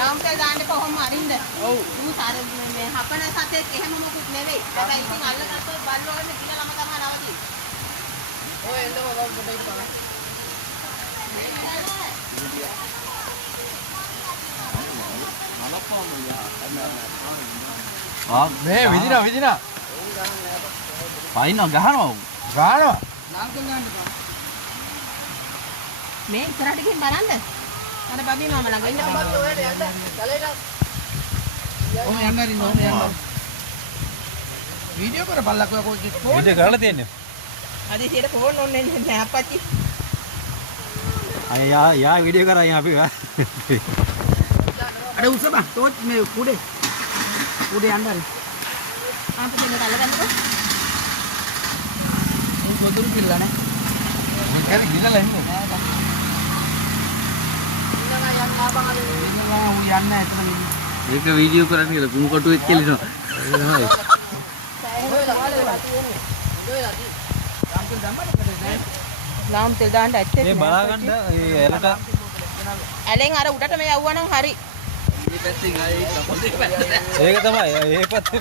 රාම්තල් දාන්න කොහොම අරින්ද? ඔව්. මු සාර මේ හපන සතෙක් එහෙම මොකුත් නෙවෙයි. හැබැයි ඉතින් අල්ලගත්තොත් බල්ලෝ වෙන්නේ කියලා ළම තමයි නවතියි. ඔය එන්නකො ගොඩ පොඩ ඉන්න. මේ විදිනා පයින්නවා ගහනවා ගානවා නාම්කම් ගන්න බා. මේ ඉස්සරහට ගිහින් බලන්න. අර බබී මාම ළඟ ඉන්න බෑ. ඔය යන්න. කලේට. ඔහොම යන්න හරින්න ඔහොම යන්න. වීඩියෝ කර බලලා කොයි විදිය කරලා තියන්නේ අදිසියට ෆෝන් ඕනේ නැහැ අප්පච්චි. අය යා වීඩියෝ කරා අපි අර උස්සපන් තෝත් මේ කුඩේ යන්න හරි. ආපස්සෙන් මේක අල්ලගන්නකො. උන් පොදුරු කිල්ලා නේ. මම කර ගිනලා ඉන්නේ ඉන්නවා යන්න ආපන් අර ඉන්නවා ඌ යන්න එතන ඉන්න. ඒක වීඩියෝ කරන්න කියලා කුණු කොටුවෙත් කෙලිනවා ඒක තමයි ලාම් තෙල් දාන්න ඇත්තේ මේ බලා ගන්න ඒ එලට ඇලෙන් අර උඩට මේ යවුවා නම් හරි. මේ පැත්තේ ගායේ කපොල් දෙක පැත්තේ ඒක තමයි ඒ පැත්තේ